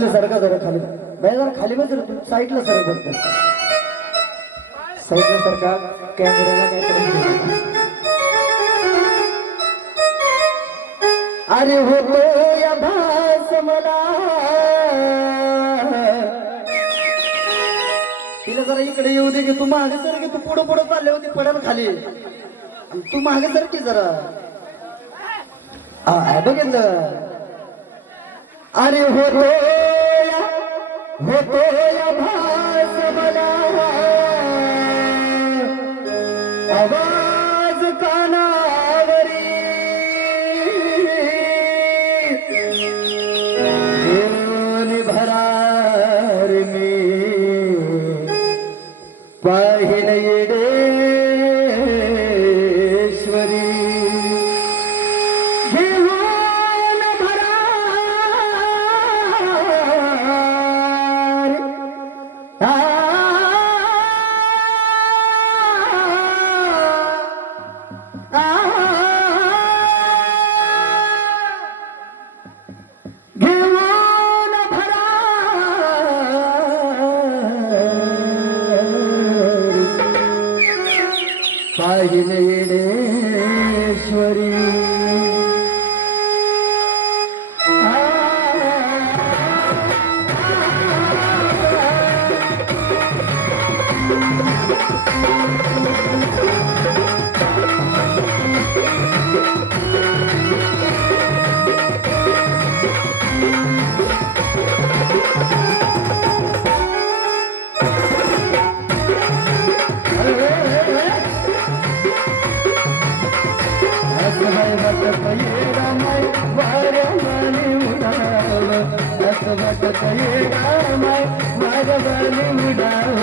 सरका जरा खाली बाई जरा खाली बस तू. साईडला सरक बघतो साईडला सरका कॅमेऱ्याला काय अरे होतो या भास मला. तिला जरा इकडे येऊ दे की तू मागे सर की तू पुढं पुढं चालले होते पडेल खाली. तू मागे सर की जरा. हा बघितलं. अरे होतो भ அகிலேஸ்வரி Thank you. वाटत ये रामाय वाऱ्यावानी उडाव असं वाटत ये रामाय वाऱ्यावानी उडाव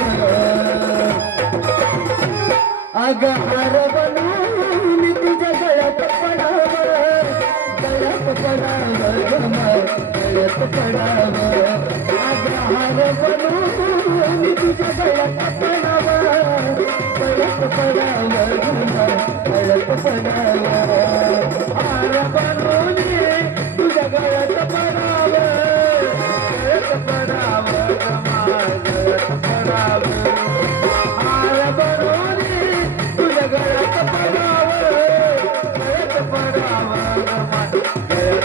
अग हार बनून तुझ्या गळ्यात पडाव गळ्यात पडाव गमाय गळ्यात पडाव अग हार तुझ्या गळ्यात पडाव गळ्यात पडाव गमाय गळ्यात पडाव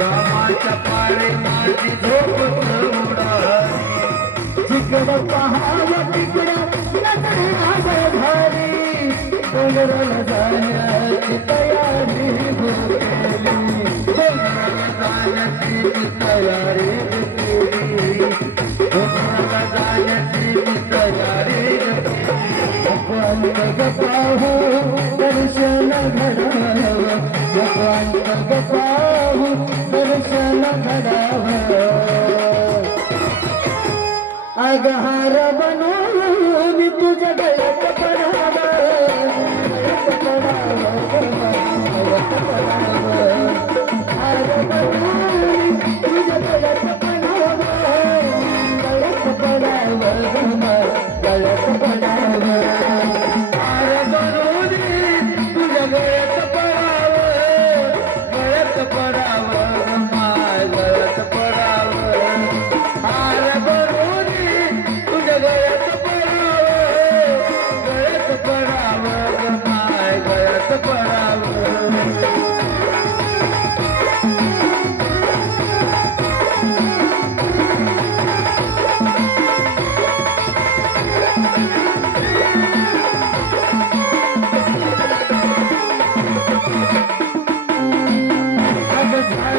रामाच्या पाळे माझी झोप उडाली जिकडं पहावं तिकडं. नजरे आग भारी डोंगराला जाण्याची तयारी डोंगराला जाण्याची तयारी केली डोंगराला जाण्याची तयारी पाहू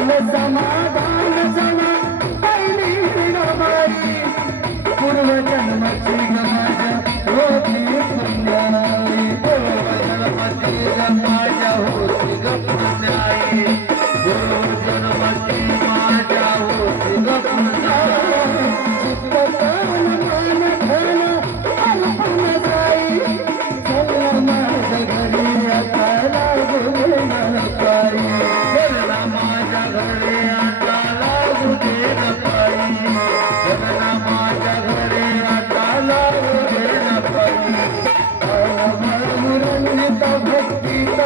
समाधान